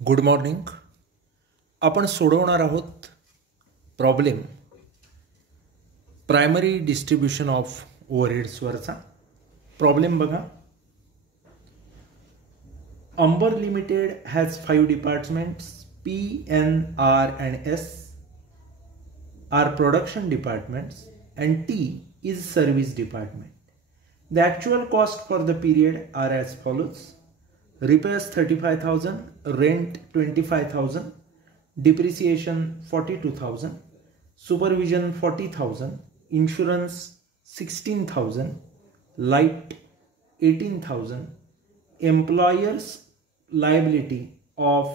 Good morning. आपण सोडवणार आहोत प्रॉब्लेम प्रायमरी डिस्ट्रीब्यूशन ऑफ ओव्हरहेड्सवरचा प्रॉब्लेम. बघा, Amber limited has 5 departments P, N, R and S are production departments and T is service department. The actual cost for the period are as follows: repairs 35,000, rent 25,000, depreciation 42,000, supervision 40,000, insurance 16,000, light 18,000, employers liability of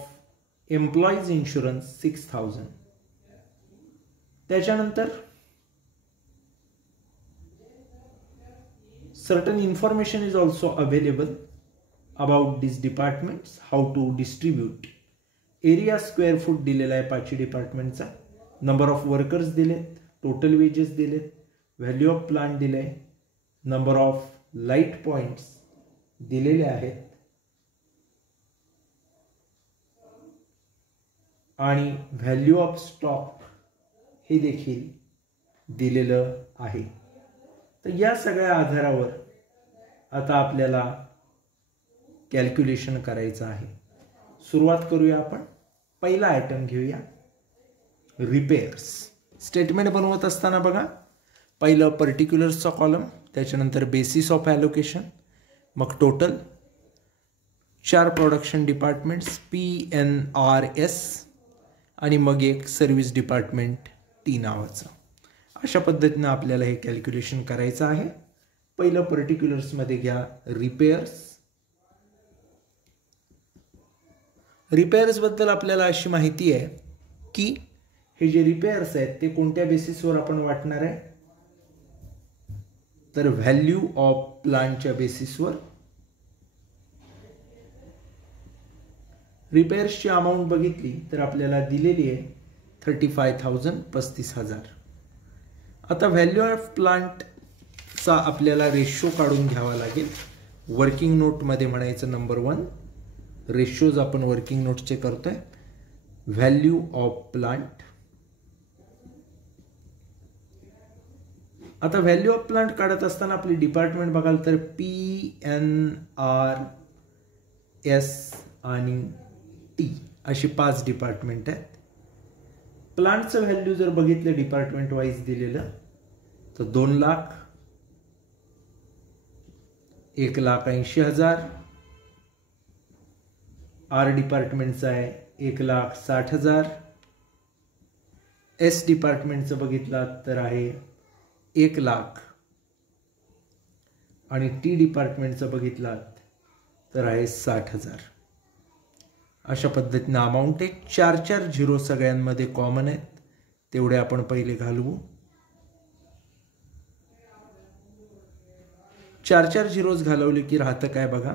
employees insurance 6,000. त्याच्यानंतर certain information is also available about these departments, how to distribute. area square foot दिलेला आहे 5 डिपार्टमेंटचा, number of workers दिलेत, total wedges दिलेत, value of plant दिले, number of light points दिलेले आहेत आणि value of stock हे देखील दिलेलं आहे. तर या सगळ्या आधारावर आता आपल्याला कॅल्क्युलेशन करायचं आहे. सुरुवात करूया. आपण पहिला आयटम घेऊया, रिपेअर्स. स्टेटमेंट बनवत असताना बघा, पहिलं पर्टिक्युलर्सचा कॉलम, त्याच्यानंतर बेसिस ऑफ ॲलोकेशन, मग total, 4 production departments P, N, R, S आणि मग एक सर्व्हिस डिपार्टमेंट T नावाचं. अशा पद्धतीनं आपल्याला हे कॅल्क्युलेशन करायचं आहे. पहिलं पर्टिक्युलर्समध्ये घ्या रिपेअर्स. रिपेअर्सबद्दल आपल्याला अशी माहिती आहे की हे जे रिपेअर्स आहेत ते कोणत्या बेसिसवर आपण वाटणार आहे, तर व्हॅल्यू ऑफ प्लांटच्या बेसिसवर. रिपेअर्सची अमाऊंट बघितली तर आपल्याला दिलेली आहे 35,000, 35,000. आता व्हॅल्यू ऑफ प्लांटचा आपल्याला रेशो काढून घ्यावा लागेल. वर्किंग नोटमध्ये म्हणायचं नंबर 1, रेशोज आपण वर्किंग नोटचे करतोय. Value of plant. आता व्हॅल्यू ऑफ प्लांट काढत असताना आपली डिपार्टमेंट बघाल तर P, N, R, S आणि T अशी 5 डिपार्टमेंट आहेत. प्लांटचं व्हॅल्यू जर बघितलं डिपार्टमेंट वाईज दिलेलं तर 2 लाख, 1,80,000. R डिपार्टमेंटचं आहे 1,60,000. S डिपार्टमेंटचं बघितलं तर आहे 1 लाख आणि T डिपार्टमेंटचं बघितलं तर आहे 60,000. अशा पद्धतीनं अमाऊंट आहे. 4 झिरो सगळ्यांमध्ये कॉमन आहेत, तेवढे आपण पहिले घालवू. 4 झिरोज घालवले की राहतं काय बघा,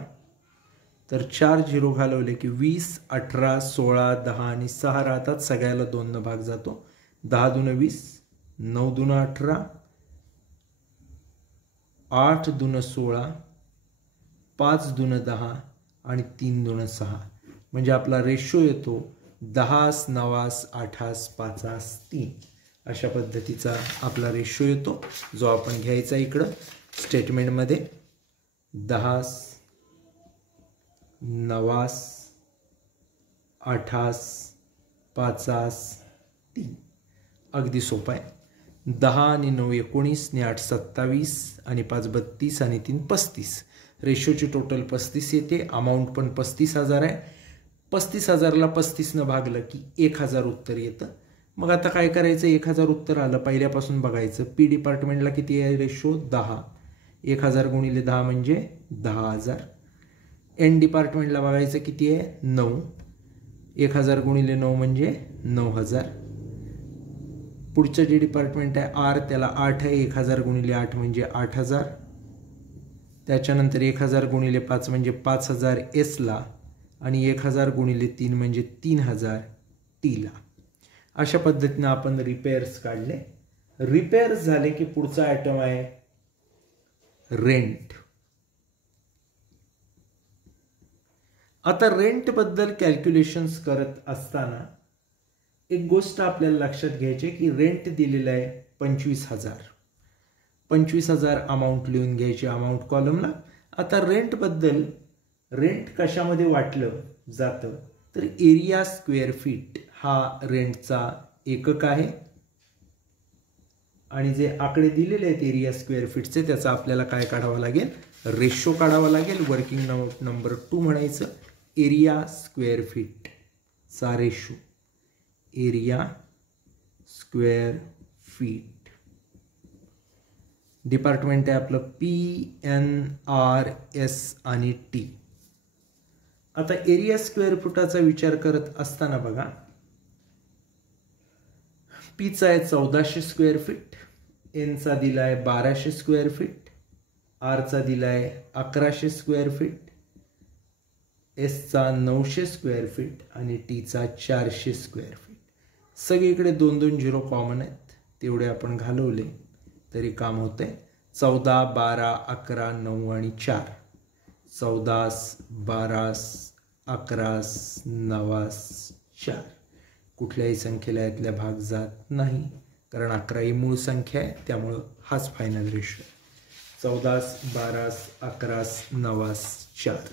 तर 4 झिरो घालवले की 20, 18, 16, 10 आणि 6 राहतात. सगळ्याला 2 न भाग जातो. 10 दून 20, 9 दून 18, 8 दून 16, 5 दून 10 आणि 3 दून 6. म्हणजे आपला रेशो येतो 10, 9, 8, 5, 3. अशा पद्धतीचा आपला रेशो येतो, जो आपण घ्यायचा इकडं स्टेटमेंटमध्ये. 10, 9, 8, 5, 3. अगदी सोपं आहे. 10 आणि 9 19 आणि 8 27 आणि 5 32 आणि 3 35. रेशोची टोटल 35 येते. अमाऊंट पण 35,000 आहे. 35,000ला 35 न भागलं की 1,000 उत्तर येतं. मग आता काय करायचं, 1,000 उत्तर आलं पहिल्यापासून बघायचं. P डिपार्टमेंटला किती आहे रेशो, 10. 1,000 गुणिले 10 म्हणजे 10,000. N डिपार्टमेंटला बघायचं किती आहे, 9. 1,000 गुणिले 9 म्हणजे 9,000. पुढचं जे डिपार्टमेंट आहे R, त्याला 8 आहे. 1,000 गुणिले 8 म्हणजे 8,000. त्याच्यानंतर 1,000 गुणिले 5 म्हणजे 5,000 Sला आणि 1,000 गुणिले 3 म्हणजे 3,000 Tला. अशा पद्धतीनं आपण रिपेअर्स काढले. रिपेअर्स झाले की पुढचा आयटम आहे रेंट. आता रेंटबद्दल कॅल्क्युलेशन्स करत असताना एक गोष्ट आपल्याला लक्षात घ्यायची की रेंट दिलेलं आहे 25,000. 25,000 अमाऊंट लिहून घ्यायची अमाऊंट कॉलमला. आता रेंटबद्दल रेंट कशामध्ये वाटलं जातं तर एरिया स्क्वेअर फीट हा रेंटचा एकक आहे. आणि जे आकडे दिलेले आहेत एरिया स्क्वेअर फीटचे त्याचा आपल्याला काय काढावं लागेल, रेशो काढावा लागेल. वर्किंग नोट नंबर 2 म्हणायचं एरिया स्क्वेअर फीट चा ratio, area square feet. Department आहे आपलं PNRS आणि T. आता एरिया स्क्वेअर फुटाचा विचार करत असताना बघा पीचा आहे 1400 स्क्वेअर फीट, एनचा दिलाय 1200 स्क्वेअर फीट, आरचा दिलाय 1100 स्क्वेअर फीट, एसचा 900 स्क्वेअर फीट आणि टीचा 400 स्क्वेअर फीट. सगळीकडे 2-2 झिरो कॉमन आहेत, तेवढे आपण घालवले तरी काम होतंय. 14, 12, 11, 9 आणि 4. 14, 12, 11, 9, 4. कुठल्याही संख्येला यातल्या भाग जात नाही कारण 11 ही मूळ संख्या आहे, त्यामुळं हाच फायनल रेशो. 14, 12, 11, 9, 4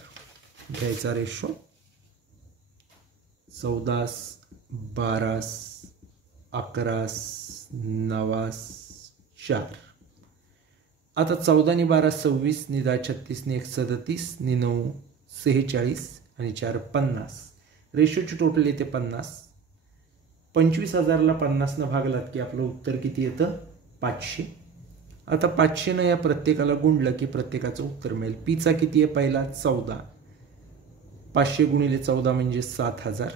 घ्यायचा रेशो. 14, 12, 11, 9, 4. आता 14 नी 12 26 नी 10 36 नी 1 37 नी 9 46 आणि 4 50. रेशोची टोटल येते 50. 25,000ला 50 भागलात की आपलं उत्तर किती येतं 500. आता 500 या प्रत्येकाला गुणलं की प्रत्येकाचं उत्तर मिळेल. पीचा किती आहे पहिला 14. 500 गुणिले 14 म्हणजे 7,000.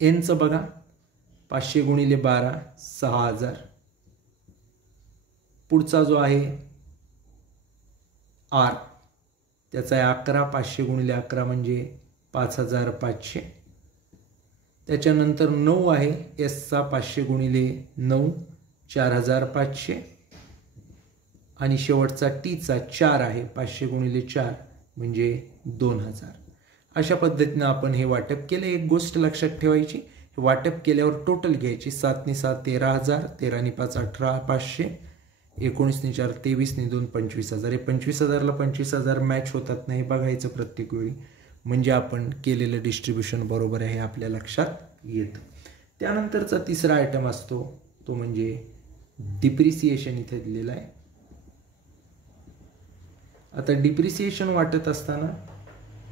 एनचं बघा 500 गुणिले 12 6,000. पुढचा जो आहे आर त्याचा आहे 11. 500 गुणिले 11 म्हणजे 5,500. त्याच्यानंतर 9 आहे एसचा 500 गुणिले 9 4,500 आणि शेवटचा टीचा 4 आहे 500 गुणिले 4 म्हणजे 2,000. अशा पद्धतीने आपण हे वाटप केलं. एक गोष्ट लक्षात ठेवायची, हे वाटप केल्यावर टोटल घ्यायची. 7 नी 7 13,000, 13 नी 5 18,500, 19 नी 4 23 नी 2 25,000. हे 25,000ला 25,000 मॅच होतात नाही बघायचं प्रत्येक वेळी, म्हणजे आपण केलेलं डिस्ट्रीब्युशन बरोबर आहे हे आपल्या लक्षात येतं. त्यानंतरचा तिसरा आयटम असतो तो म्हणजे डिप्रिसिएशन. इथे दिलेला आहे. आता डिप्रिसिएशन वाटत असताना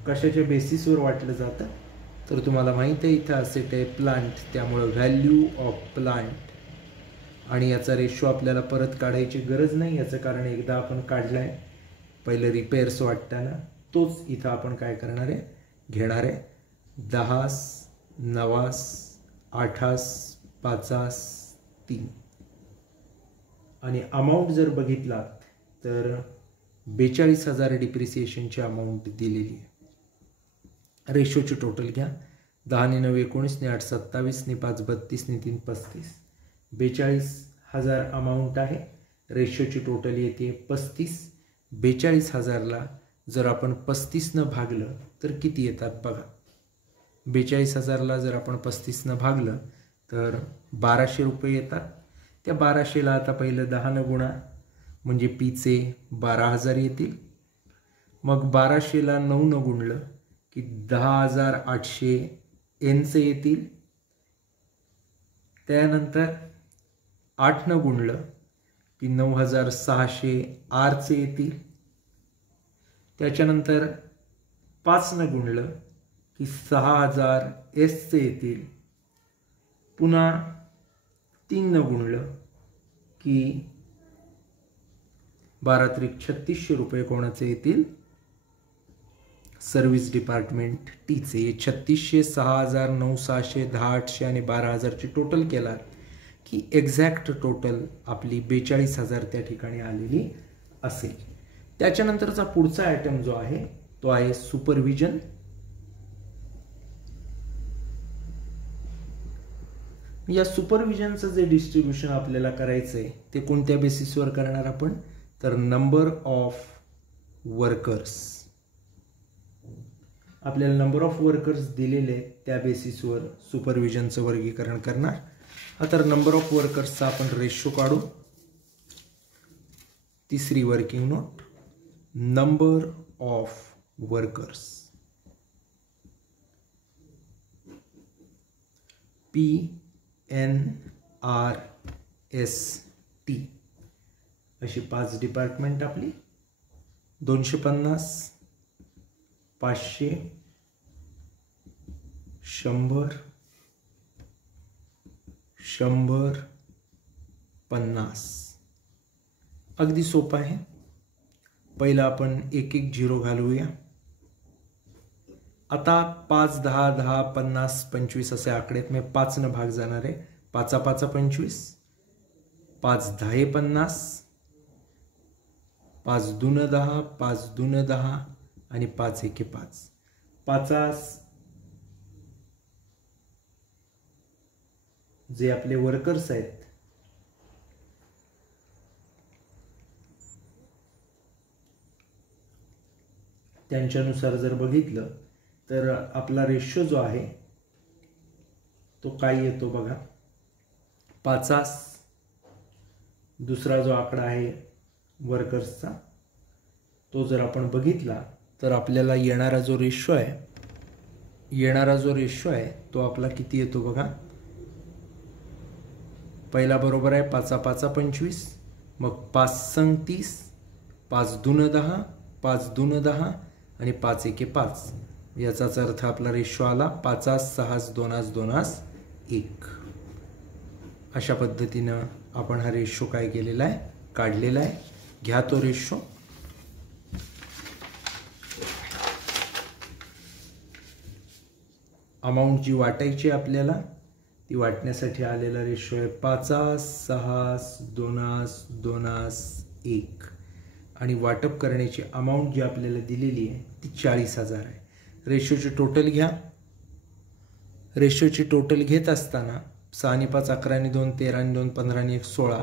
कशाच्या बेसिसवर वाटलं जातं तर तुम्हाला माहिती आहे इथं असेट आहे प्लांट, त्यामुळं व्हॅल्यू ऑफ प्लांट आणि याचा रेशो आपल्याला परत काढायची गरज नाही. याचं कारण एकदा आपण काढलाय पहिलं रिपेअर्स वाटताना, तोच इथं आपण काय करणार आहे घेणार आहे. 10, 9, 8, 5, 3 आणि अमाऊंट जर बघितला तर 42,000 डिप्रिसिएशनची अमाऊंट दिलेली आहे. रेशोची टोटल घ्या. 10 नी 9 19 नी 8 27 नी 5 32 नी 3 35. 42,000 अमाऊंट आहे. रेशोची टोटल येते 35. 42,000ला जर आपण 35 भागलं तर किती येतात बघा. 42,000ला जर आपण 35 भागलं तर 1200 रुपये येतात. त्या 1200ला आता पहिलं 10 गुणा म्हणजे पीचे 12,000 येतील. मग 1200ला 9 गुणलं की 10,800 एनचे येतील. त्यानंतर 8 गुणलं की 9,600 आरचे येतील. त्याच्यानंतर 5 गुणलं की 6,000 एसचे येतील. पुन्हा 3 गुणलं की 12×3 रुपये कोणाचे येतील सर्व्हिस डिपार्टमेंट टीचे. 3600 6,000 9,600 10,800 आणि 12,000ची टोटल केला की एक्झॅक्ट टोटल आपली 42,000 त्या ठिकाणी आलेली असेल. त्याच्यानंतरचा पुढचा आयटम जो आहे तो आहे सुपरविजन. या सुपरविजनचं जे डिस्ट्रीब्युशन आपल्याला करायचं आहे ते कोणत्या बेसिसवर करणार आपण तर नंबर ऑफ वर्कर्स. आपल्याला नंबर ऑफ वर्कर्स दिलेले त्या बेसिसवर सुपरविजनचं वर्गीकरण करणार. आता नंबर ऑफ वर्कर्सचा आपण रेशो काढू. तिसरी working note, number of workers PNRST अशी 5 डिपार्टमेंट आपली. 250, 500, 100, 100, 50. अगदी सोपं आहे. पहिला आपण एक एक झिरो घालूया. आता 5, 10, 10, 50, 25 असे आकडे आहेत. मी 5 न भाग जाणार आहे. 5 5 25, 5 10 50, 5 2 10, 5 2 10 आणि 5 1 5. 50 जे आपले वर्कर्स आहेत त्यांच्यानुसार जर बघितलं तर आपला रेशो जो आहे तो काय येतो बघा. 50 दुसरा जो आकडा आहे वर्कर्सचा तो जर आपण बघितला तर आपल्याला येणारा जो रेशो आहे तो आपला किती येतो बघा. पहिला बरोबर आहे 5 5 25, मग 5 संग 30, 5 2 10, 5 2 10 आणि 5 1 5. याचाच अर्थ आपला रेशो आला 5 6 2 2 1. अशा पद्धतीनं आपण हा रेशो काय केलेला आहे, काढलेला आहे. घ्या तो रेशो. अमाऊंट जी वाटायची आपल्याला ती वाटण्यासाठी आलेला रेशो आहे 5 6 2 2 1. आणि वाटप करण्याची अमाऊंट जी आपल्याला दिलेली आहे ती 40,000 आहे. रेशोची टोटल घ्या. रेशोची टोटल घेत असताना 6 आणि 5 11 आणि 2 13 आणि 2 15 आणि 1 16.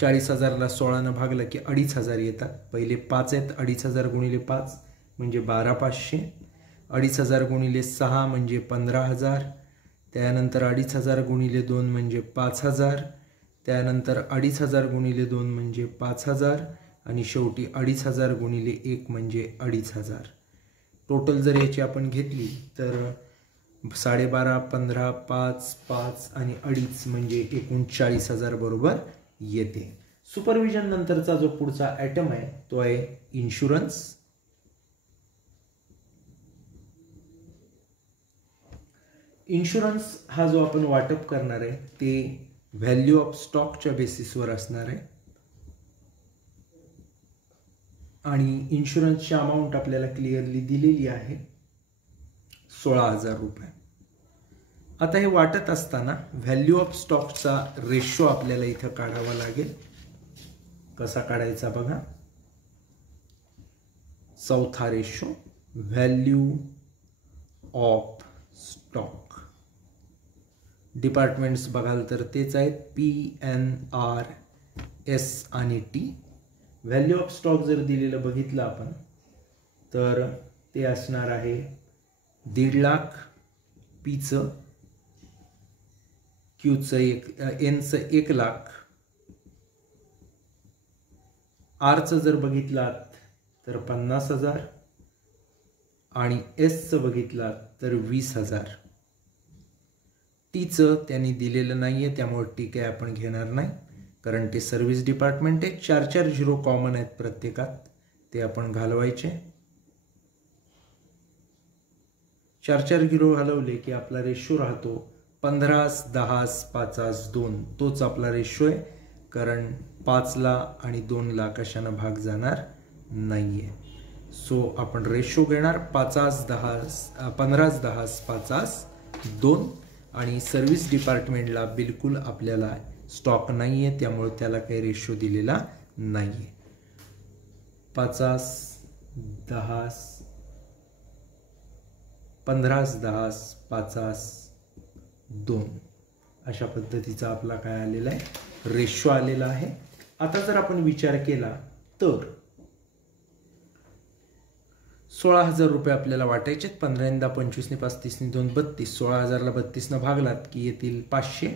40,000ला 16 भागलं की 2,500 येतात. पहिले 5 आहेत. 2,500 गुणिले 5 म्हणजे 12,500. 2,500 गुणिले 6 म्हणजे 15,000. त्यानंतर 2,500 गुणिले 2 म्हणजे 5,000. त्यानंतर 2,500 गुणिले 2 म्हणजे 5,000 आणि शेवटी 2,500 गुणिले 1 म्हणजे 2,500. टोटल जर याची आपण घेतली तर 12.5 15 5 5 आणि 2.5 म्हणजे एकूण 40,000 बरोबर येते. सुपरविजन नंतरचा जो पुढचा आयटम आहे तो आहे इन्शुरन्स. इन्शुरन्स हा जो आपण वाटप करणार आहे ते व्हॅल्यू ऑफ स्टॉकच्या बेसिसवर असणार आहे. आणि इन्शुरन्सची अमाऊंट आपल्याला क्लिअरली दिलेली आहे 16,000 रुपये. आता हे वाटत असताना व्हॅल्यू ऑफ स्टॉकचा रेशो आपल्याला इथं काढावा लागेल. कसा काढायचा बघा. चौथा ratio value of stock. Departments बघाल तर तेच आहेत PNRS आणि T. व्हॅल्यू ऑफ स्टॉक जर दिलेलं बघितलं आपण तर ते असणार आहे 1.5 लाख, Pचं, Qचं Nचं 1 लाख, Rचं जर बघितलात तर 50,000 आणि Sचं बघितलात तर 20,000. Tचं त्यांनी दिलेलं नाहीये त्यामुळे T काय आपण घेणार नाही कारण ते सर्व्हिस डिपार्टमेंट आहे. 4 झिरो कॉमन आहेत प्रत्येकात, ते आपण घालवायचे. 4 झिरो घालवले की आपला रेशो राहतो 15 10 5 2. तोच आपला रेशो आहे कारण 5ला आणि 2ला कशानं भाग जाणार नाहीये. सो आपण रेशो घेणार 15 10 5 2. आणि सर्व्हिस डिपार्टमेंटला बिलकुल आपल्याला स्टॉक नाही आहे त्यामुळे त्याला काही रेशो दिलेला नाही आहे. 50 10 15 10 5 2 अशा पद्धतीचा आपला काय आलेला आहे रेशो आलेला आहे. आता जर आपण विचार केला तर 16,000 रुपये आपल्याला वाटायचे. 15 25 ने 5 30 ने 2 32. 16,000ला 32 न भागलात की येतील 500.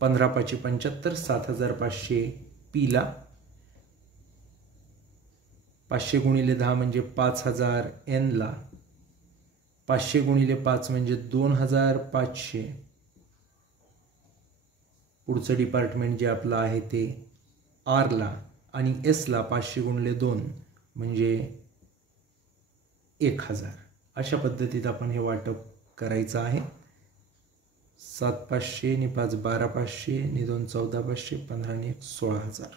15 5 75. 7,500 पीला. 500 गुणिले 10 म्हणजे 5,000 एनला. 500 गुणिले 5 म्हणजे 2,500. पुढचं डिपार्टमेंट जे आपलं आहे ते आरला. आणि एसला 500 गुणिले 2 म्हणजे 1,000. अशा पद्धतीत आपण हे वाटप करायचं आहे. 7 500 आणि 5 12,500 आणि 2 14,500. 15 आणि 1 16,000.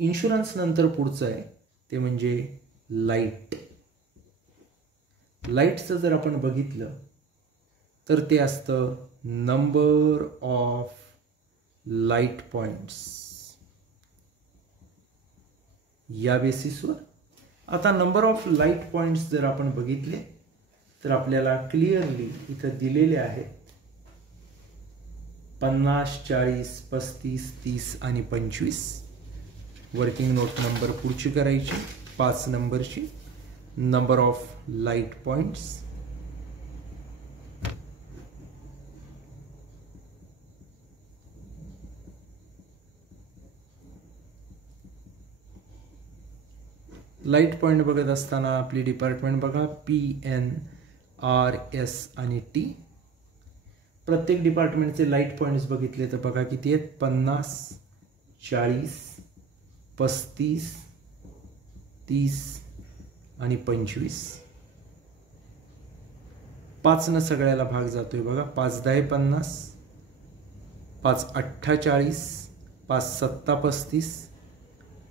इन्शुरन्स नंतर पुढचं आहे ते म्हणजे लाईट. लाईटचं जर आपण बघितलं तर ते असतं नंबर ऑफ लाईट पॉइंट्स या बेसिसवर. आता नंबर ऑफ लाईट पॉइंट्स जर आपण बघितले तर आपल्याला क्लिअरली इथं दिलेले आहेत 50 40 35 30 आणि 25. वर्किंग नोट नंबर पुढची करायची 5 नंबरची. Number of light points. Light point बघत असताना आपली डिपार्टमेंट बघा PN RS आणि T. प्रत्येक डिपार्टमेंटचे लाईट पॉइंट्स बघितले तर बघा किती आहेत 50 40 35 30 आणि 25. 5 न सगळ्याला भाग जातोय बघा. 5 10 50. 5 8 40. 5 7 35.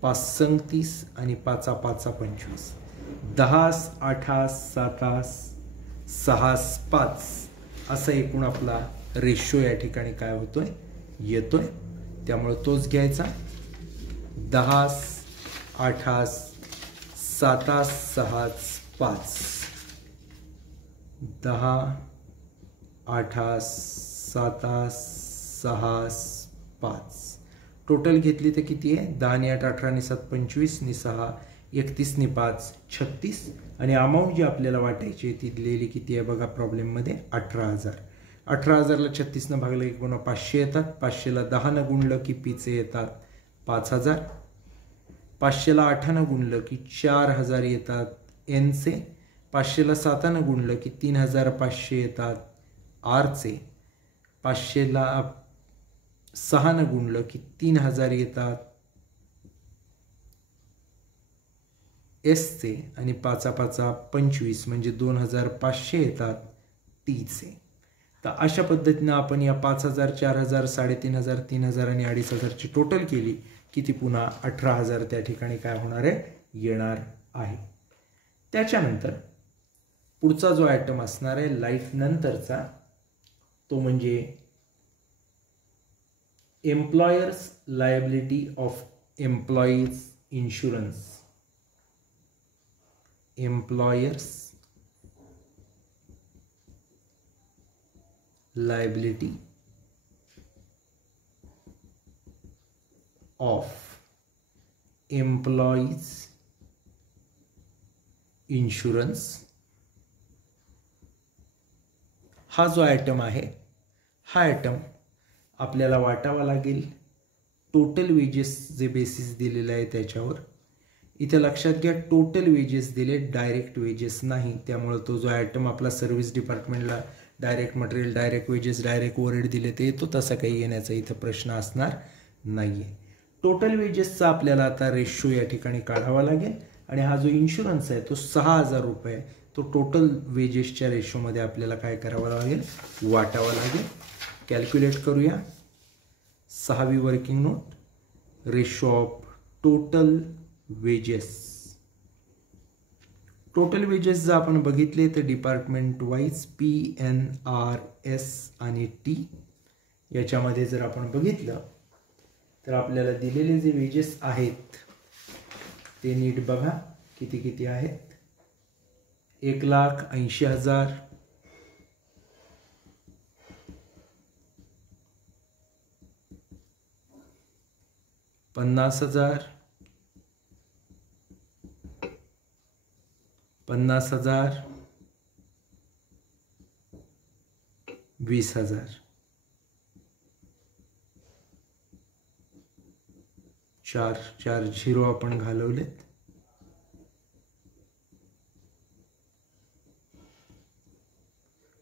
5 संग 30 आणि 5 5 25. 10 8 7 6 5 असा एकूण आपला रेशो या ठिकाणी काय होतोय येतोय. त्यामुळे तोच घ्यायचा. 10 8 7 6 5. 10 8 7 6 5. टोटल घेतली तर किती आहे 10 आणि 8 18 आणि 7 25 आणि 6 31 आणि 5 36. आणि अमाऊंट जी आपल्याला वाटायची ती दिलेली किती आहे बघा प्रॉब्लेममध्ये 18,000. 18,000ला 36 न भागलं की पुन्हा 500 येतात. 500ला 10 न गुणलं की पीचे येतात 5,000. 500ला 8 न गुणलं की 4,000 येतात एनचे. 500ला 7 न गुणलं की 3,500 येतात आरचे. 500ला 6 न गुणलं की 3,000 येतात एसचे. आणि 5 5 25 म्हणजे 2,500 येतात टीचे. तर अशा पद्धतीनं आपण या 5,000 4,000 3,500 3,000 आणि 2,500ची टोटल केली की ती पुन्हा 18,000 त्या ठिकाणी काय होणार आहे येणार आहे. त्याच्यानंतर पुढचा जो आयटम असणार आहे लाईट नंतरचा तो म्हणजे employers liability of employees insurance. Employers liability of employees insurance. हा जो आयटम आहे हा आयटम आपल्याला वाटावा लागेल टोटल वेजेस जे बेसिस दिलेलं आहे त्याच्यावर. इथे लक्षात घ्या टोटल वेजेस दिले डायरेक्ट वेजेस नाही. त्यामुळे तो जो आयटम आपला सर्व्हिस डिपार्टमेंटला direct material direct wedges direct overhead दिले ते येतो तसा काही येण्याचा इथं प्रश्न असणार नाही आहे. टोटल वेजेसचा आपल्याला आता रेशो या ठिकाणी काढावा लागेल. आणि हा जो इन्शुरन्स आहे तो 6,000 रुपये तो टोटल वेजेसच्या रेशोमध्ये आपल्याला काय करावं लागेल वाटावा लागेल. कॅल्क्युलेट करूया. 6वी working note ratio of total wages. Total wages जर आपण बघितले तर डिपार्टमेंट वाईज PNRS आणि T याच्यामध्ये जर आपण बघितलं तर आपल्याला दिलेले जे वेजेस आहेत ते नीट बघा किती किती आहेत. 1,80,000 50,000 50,000 20,000 4 झिरो आपण घालवलेत.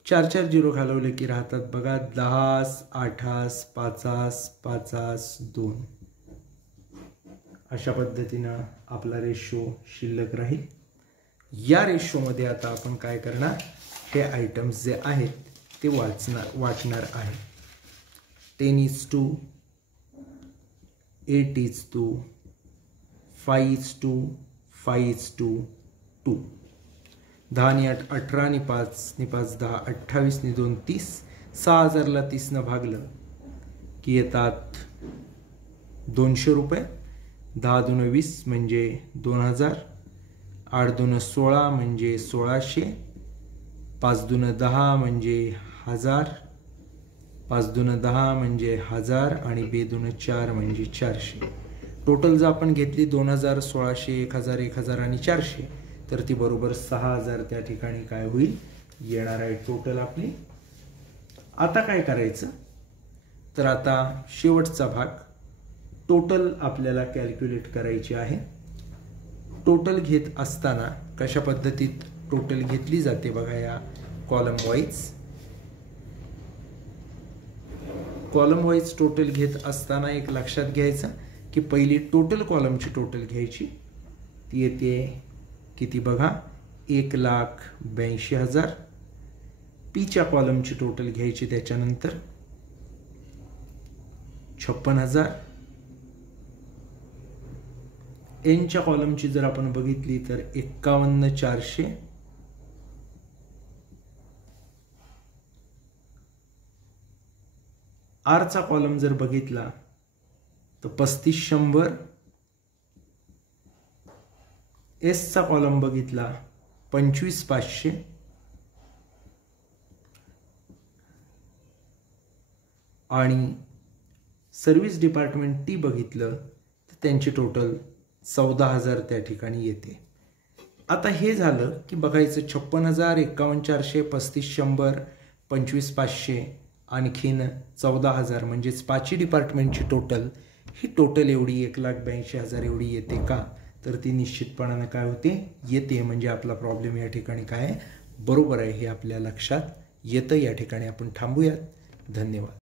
4 झिरो घालवले की राहतात बघा 10, 8, 5, 5, 2. अशा पद्धतीनं आपला रेशो शिल्लक राहील. या रेशोमध्ये आता आपण काय करणार, हे आयटम्स जे आहेत ते वाटणार आहे. 10:2, 8:2, 5:2, 5:2. 10 आणि 8 18 आणि 5 आणि 5 10 28 आणि 2 30. 6,000ला 30 भागलं की येतात 200 रुपये. 10 दून 20 म्हणजे 2,000. 8 दून 16 म्हणजे 1,600. 5 दून 10 म्हणजे 1,000. 5 दून 10 म्हणजे 1,000 आणि 2 दून 4 म्हणजे 400. टोटल जर आपण घेतली 2,000, 1,600, 1,000, 1,000 आणि 400 तर ती बरोबर 6,000 त्या ठिकाणी काय होईल, येणार आहे टोटल आपली. आता काय करायचं, तर आता शेवटचा भाग टोटल आपल्याला कॅल्क्युलेट करायची आहे. टोटल घेत असताना कशा पद्धतीत टोटल घेतली जाते बघा. या कॉलम वाईज टोटल घेत असताना एक लक्षात घ्यायचं की पहिली टोटल कॉलमची टोटल घ्यायची. ती येते किती बघा, 1,82,000. पीच्या कॉलमची टोटल घ्यायची त्याच्यानंतर 56,000. एनच्या कॉलमची जर आपण बघितली तर 51,400. आरचा कॉलम जर बघितला तर 3,500. एसचा कॉलम बघितला 25,500. आणि सर्व्हिस डिपार्टमेंट टी बघितलं तर त्यांची टोटल 14,000 त्या ठिकाणी येते. आता हे झालं की बघायचं 56,000, 51,400, 3,500, 25,500 आणखीन 14,000 म्हणजेच 5 डिपार्टमेंटची टोटल ही टोटल एवढी 1,82,000 एवढी येते का, तर ती निश्चितपणानं काय होते, येते. म्हणजे आपला प्रॉब्लेम या ठिकाणी काय बरोबर आहे हे आपल्या लक्षात येतं. या ठिकाणी आपण थांबूयात. धन्यवाद.